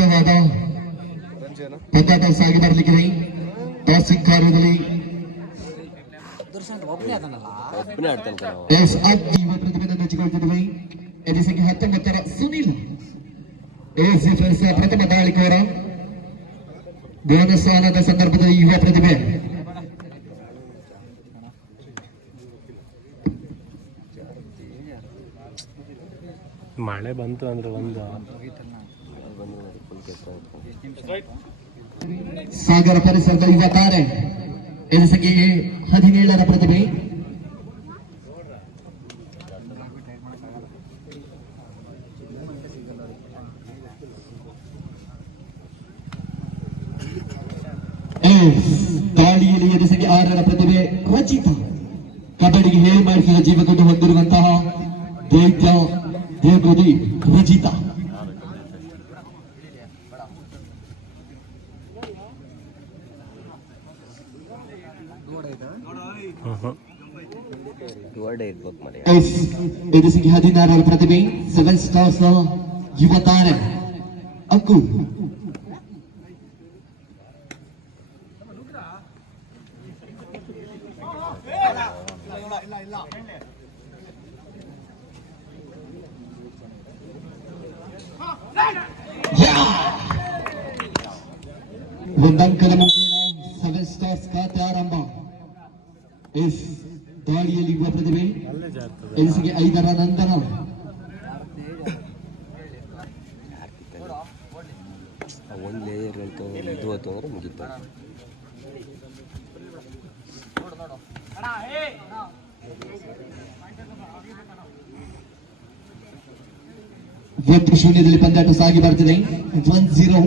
ಬಲಿಷ್ಠವಾದ ಪಂದ್ಯಾಟ ಸಾಗಿ ಬರಲಿಕ್ಕಿದೆ. ಟಾಸಿಂಗ್ ಕಾರ್ಯದಲ್ಲಿ ಪ್ರತಿಭೆಯನ್ನು ಮೆಚ್ಚಿಕೊಳ್ತಿದ್ವಿ. ಎದೆ ಸಂಖ್ಯೆ 19ರ ಸುನಿಲ್ ಪ್ರಥಮ ದಾಳಿಕೋರ. ಬೋನಸ್ ಆನದ ಸಂದರ್ಭದಲ್ಲಿ ಯುವ ಪ್ರತಿಭೆ ಮಳೆ ಬಂತು ಅಂದ್ರೆ ಒಂದು ಸಾಗರ ಪರಿಸರದ ಯುವ ತಾರೆ. ಎದೆ ಸಂಖ್ಯೆ 17ರ ಪ್ರತಿಭೆ ದಾಳಿಯಲ್ಲಿ ಎದೆ ಸಂಖ್ಯೆ 6ರ ಪ್ರತಿಭೆ ರಚಿತಾ. ಕಬಡ್ಡಿಗೆ ಹೇಳಿ ಮಾಡಿಸಿದ ಜೀವವನ್ನು ಹೊಂದಿರುವಂತಹ ದೈತ್ಯ ದೇವೃತಿ ರಚಿತಾ. ಎದೆ ಸಂಖ್ಯೆ 16ರ ಪ್ರತಿಭೆ 7 ಸ್ಟಾರ್ಸ್ ಯುವ ತಾರೆ ಅಕ್ಕು. ಒಂದಂಕದ ಮುಖೇನ 7 ಸ್ಟಾರ್ಸ್ ಖಾತೆ ಆರಂಭ. ದಾಳಿಯಲ್ಲಿ ಯುವ ಪ್ರತಿಭೆ ಎದೆ ಸಂಖ್ಯೆ 5ರ ನಂತರ ಒಂದು ಲೇಯರ್ ಇದು ಅಂದ್ರೆ ಮುಗಿತ. ಒಂದು ಶೂನ್ಯದಲ್ಲಿ ಪಂದ್ಯಾಟ ಸಾಗಿ ಬರ್ತಿದೆ. 1-0.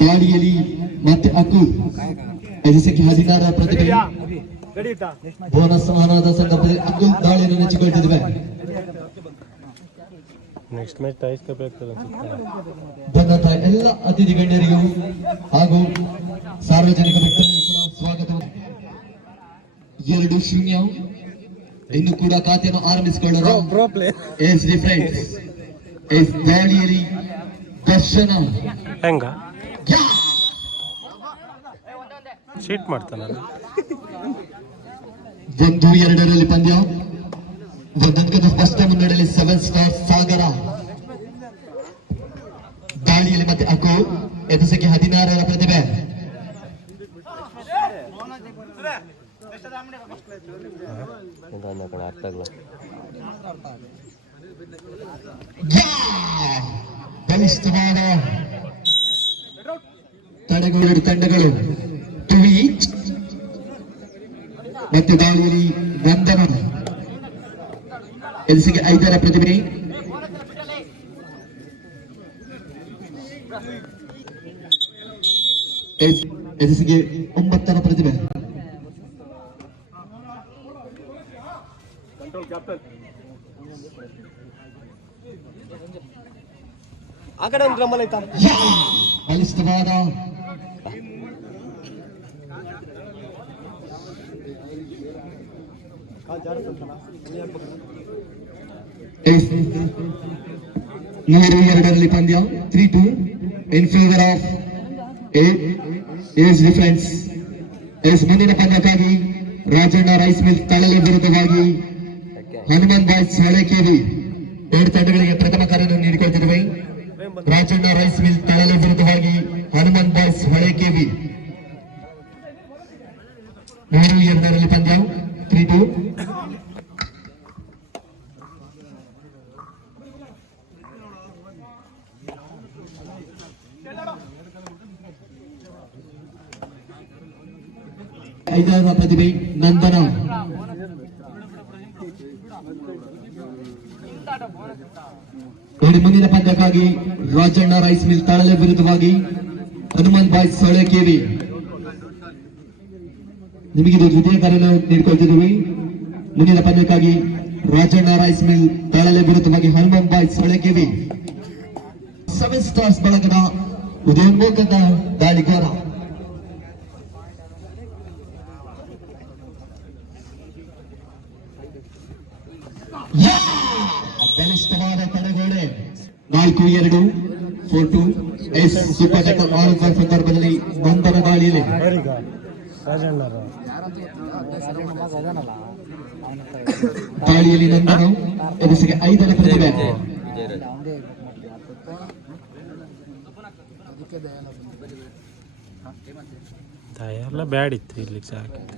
ದಾಳಿಯಲ್ಲಿ ಮತ್ತೆ ಅಕ್ಕು ಎದೆ ಸಂಖ್ಯೆ 16ರ ಪ್ರತಿಭೆ ಬೋನಸ್ ಸಮಾನವಾದ ಸಂದರ್ಭದಲ್ಲಿ ಅಕ್ಕು ದಾಳಿಯನ್ನು ನೆಚ್ಚಿಕೊಳ್ತಿದ್ದೇವೆ. Next match ತಾಯಿಸ್ಕೋಬೇಕಾಗ್ತದೆ. ಬಂದಂತ ಎಲ್ಲ ಅತಿಥಿ ಗಣ್ಯರಿಗೂ ಹಾಗೂ ಸಾರ್ವಜನಿಕ ಭಕ್ತರಿಗೂ ಕೂಡ ಸ್ವಾಗತ. 2-0. ಇನ್ನು ಕೂಡ ಖಾತೆಯನ್ನು ಆರಂಭಿಸಿಕೊಳ್ಳಲು ದಾಳಿಯಲ್ಲಿ ದರ್ಶನ ಹೆಂಗ ಶೀಟ್ ಮಾಡ್ತಾನಲ್ಲ. 1-2ರಲ್ಲಿ ಪಂದ್ಯ. ಒಂದಂಕದ ಸ್ಪಷ್ಟ ಮುನ್ನಡೆಯಲ್ಲಿ 7 ಸ್ಟಾರ್ ಸಾಗರ. ದಾಳಿಯಲ್ಲಿ ಮತ್ತೆ ಅಕ್ಕು ಎದೆ ಸಂಖ್ಯೆ 16ರ ಪ್ರತಿಭೆ ಬಲಿಷ್ಠವಾದ ತಂಡಗಳು 2 ಈಚ್. ಮತ್ತೆ ದಾಳಿಯಲ್ಲಿ ನಂದನ ಎದೆ ಸಂಖ್ಯೆ 5ರ ಪ್ರತಿಭೆ ಎದೆ ಸಂಖ್ಯೆ 9ರ ಪ್ರತಿಭೆ ಆ ಕಡೆ ಒಂದು ಡ್ರಮ್ಮಲ್ ಆಯ್ತಾ. ಬಲಿಷ್ಠವಾದ ಮೂರು ಎರಡರಲ್ಲಿ ಪಂದ್ಯ 3-2 in favour of age difference. ಮುಂದಿನ ಪಂದ್ಯಕ್ಕಾಗಿ ರಾಜಣ್ಣ ರೈಸ್ ಮಿಲ್ ತಳಲೆ ವಿರುದ್ಧವಾಗಿ ಹನುಮಾನ್ ಬಾಯ್ಸ್ ಹೊಳೆಕೇರಿ 2 ತಂಡಗಳಿಗೆ ಪ್ರಥಮ ಕಾರ್ಯವನ್ನು ನೀಡಿಕೊಳ್ತಿದ್ದೇವೆ. ರಾಜಣ್ಣ ರೈಸ್ ಮಿಲ್ ತಳಲೆ ವಿರುದ್ಧವಾಗಿ ಹನುಮಾನ್ ಬಾಯ್ಸ್ ಹೊಳೆಕೇರಿ 3-2ರಲ್ಲಿ ಪಂದ್ಯ 3-2. ಐದರ ಪ್ರತಿಭೆ ನಂದನ ಮುಂದಿನ ಪಂದ್ಯಕ್ಕಾಗಿ ರಾಜಣ್ಣ ರೈಸ್ ಮಿಲ್ ತಳಲೆ ವಿರುದ್ಧವಾಗಿ ಹನುಮಾನ್ ಬಾಯ್ಸ್ ಹೊಳೆಕೇರಿ. ನಿಮಗಿದು ದ್ವಿತೀಯ ಕಾರ್ಯ ನೀಡಿಕೊಳ್ತಿದ್ದೀವಿ. ಮುಂದಿನ ಪಂದ್ಯಕ್ಕಾಗಿ ರಾಜಣ್ಣ ರೈಸ್ ಮಿಲ್ ತಳಲೆ ವಿರುದ್ಧವಾಗಿ ಹನುಮಾನ್ ಬಾಯ್ಸ್ ಹೊಳೆಕೇರಿ. 7 ಸ್ಟಾರ್ಸ್ ಬಳಗದ ಉದಯೋನ್ಮುಖದ ದಾಳಿಗಾರ. Yeah! ಬಲಿಷ್ಠವಾದ ತಡೆಗೋಡೆ 4-2 4-2 ಎಸ್ ಸೂಪರ್ ಟೆಕಲ್ ಆರಂಭ ಸಂದರ್ಭದಲ್ಲಿ ನಂತರ ದಾಳಿಯಲ್ಲಿ ಯಾರೀಗ ರಾಜಣ್ಣರು ದಾಳಿಯಲ್ಲಿ ನಂತರ ಎದುಸಿಗೆ 5ನೇ ಪ್ರತಿಭೆ ವಿಜಯರಾಜ್ ಎಲ್ಲ ಬ್ಯಾಡ್ ಇತ್ತು ಇಲ್ಲಿಗೆ ಸಾಕಿತ್ತು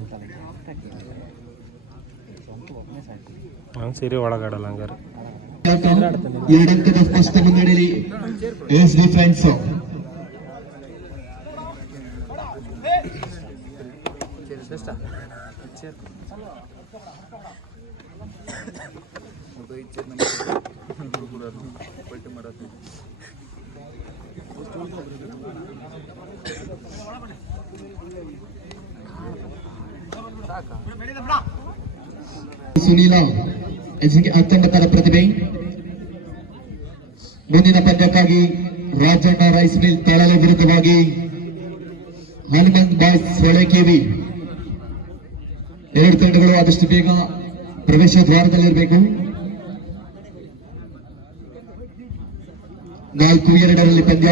ಹಂಗೆ ಸೀರೆ ಒಳಗಾಡಲ್ಲ ಹಂಗಾರೆ 2 ಅಂಕದ ಸ್ಪಷ್ಟ ಮುನ್ನಡೆಯಲ್ಲಿ ಎಸ್ ಡಿಫೆನ್ಸ್ ಸುನೀಲ ಎಸ್ಗೆ 19ರ ಪ್ರತಿಭೆ ಮುಂದಿನ ಪಂದ್ಯಕ್ಕಾಗಿ ರಾಜಣ್ಣ ರೈಸ್ ಮಿಲ್ ತಳಲೆ ವಿರುದ್ಧವಾಗಿ ಹನುಮಂತ್ ಬಾಯ್ಸ್ ಸೊಳೆಕೆವಿ ಎರಡು ತಂಡಗಳು ಆದಷ್ಟು ಬೇಗ ಪ್ರವೇಶ ದ್ವಾರದಲ್ಲಿರಬೇಕು 4-2ರಲ್ಲಿ ಪಂದ್ಯ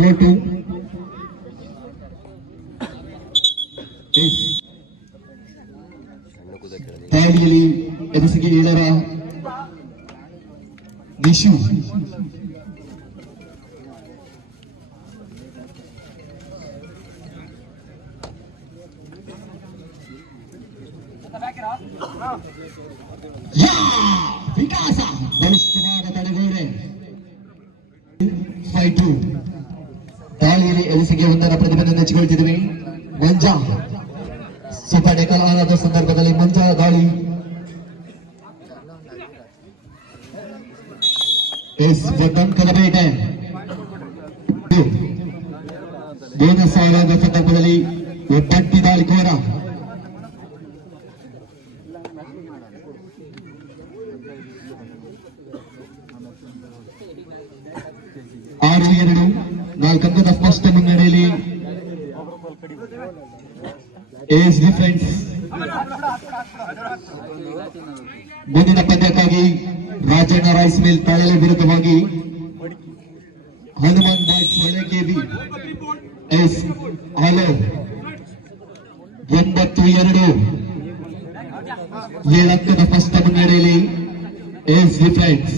4-2 ಸಣ್ಣ ಕುದ ಕೆಳಗೆ ದಾಳಿಯಲ್ಲಿ ಎದುಸಿಗೆ 7ರ ನಿಶು ವಿಕಾಸ ಬಲಿಷ್ಠವಾದ ತಡೆಗೋಡೆ 5-2 ದಾಳಿಯಲ್ಲಿ ಎದುಸಿಗೆ 1ರ ಪ್ರತಿಭೆಯನ್ನು ನೆಚ್ಚಿಕೊಳ್ತಿದ್ವಿ ಮಂಜಾ ಸೂಪರ್ ಟೆಕಲ್ ಆದ ಸಂದರ್ಭದಲ್ಲಿ ಮಂಜಾ ದಾಳಿ ಎಸ್ ಅಂಕದ ಬೇಟೆ ಬೋನಸ್ ಆದ ಸಂದರ್ಭದಲ್ಲಿ ಒಬ್ಬಟ್ಟಿ ದಾಳಿಕೋರ ಆರು 2 4 ಅಂಕದ ಸ್ಪಷ್ಟ ಮುನ್ನಡೆಯಲ್ಲಿ ಏಸ್ ಡಿಫೆನ್ಸ್ ಮುಂದಿನ ಪಂದ್ಯಕ್ಕಾಗಿ ರಾಜಣ್ಣ ರೈಸ್ ಮಿಲ್ ತಳಲೆ ವಿರುದ್ಧವಾಗಿ ಹನುಮಾನ್ ಬಾಯ್ಸ್ ಹೊಳೆಕೆವಿ ಎಸ್ ಹಲೋ 9-2 7 ಅಂಕದ ಸ್ಪಷ್ಟ ಮುನ್ನಡೆಯಲ್ಲಿ ಏಸ್ ಡಿಫೆನ್ಸ್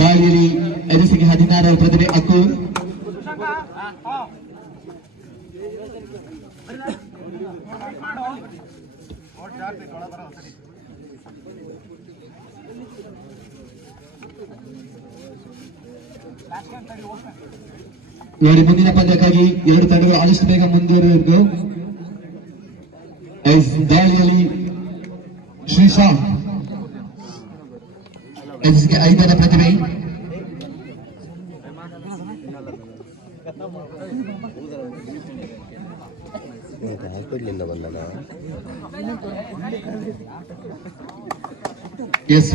ದಾಳಿಯಲ್ಲಿ ಎದುಸಿಗೆ 16ರ ಪ್ರತಿಭೆ ಅಕು ನೋಡಿ ಮುಂದಿನ ಪಂದ್ಯಕ್ಕಾಗಿ ಎರಡು ತಂಡಗಳು ಆದಷ್ಟು ಬೇಗ ಮುಂದುವರಿಯಬೇಕು ದಾಳಿಯಲ್ಲಿ ಶ್ರೀಶಾ ಎದುಸಿಗೆ 5ರ ಪ್ರತಿಭೆ ಹಾಸ್ಪಿಟ್ಲಿಂದ ಬಂದನ ಎಸ್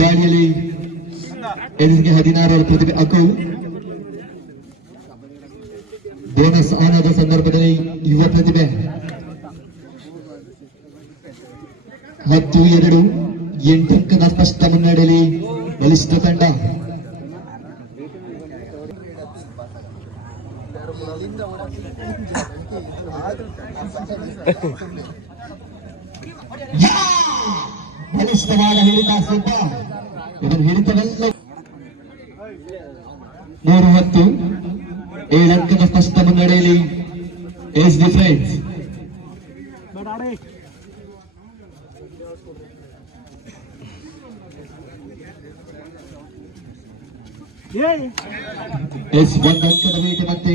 ದಾಳಿಯಲ್ಲಿ ಎದುಸಿಗೆ 16ರ ಪ್ರತಿಭೆ ಅಕು ಬೋನಸ್ ಆನ್ ಆದ ಸಂದರ್ಭದಲ್ಲಿ ಯುವ ಪ್ರತಿಭೆ 10-2 8 ಅಂಕದ ಸ್ಪಷ್ಟ ಮುನ್ನಡೆಯಲ್ಲಿ ಬಲಿಷ್ಠ ತಂಡ ಬಲಿಷ್ಠವಾದ ಹಿಡಿತ ಸೂಪ ಇದನ್ನು ಹಿಡಿತವೆಲ್ಲ 3-10 7 ಅಂಕದ ಸ್ಪಷ್ಟ ಮುನ್ನಡೆಯಲ್ಲಿ ಏಸ್ ಡಿಫೆನ್ಸ್ ಎಸ್ 1 ಅಂಕದ ವೇಗ ಮತ್ತೆ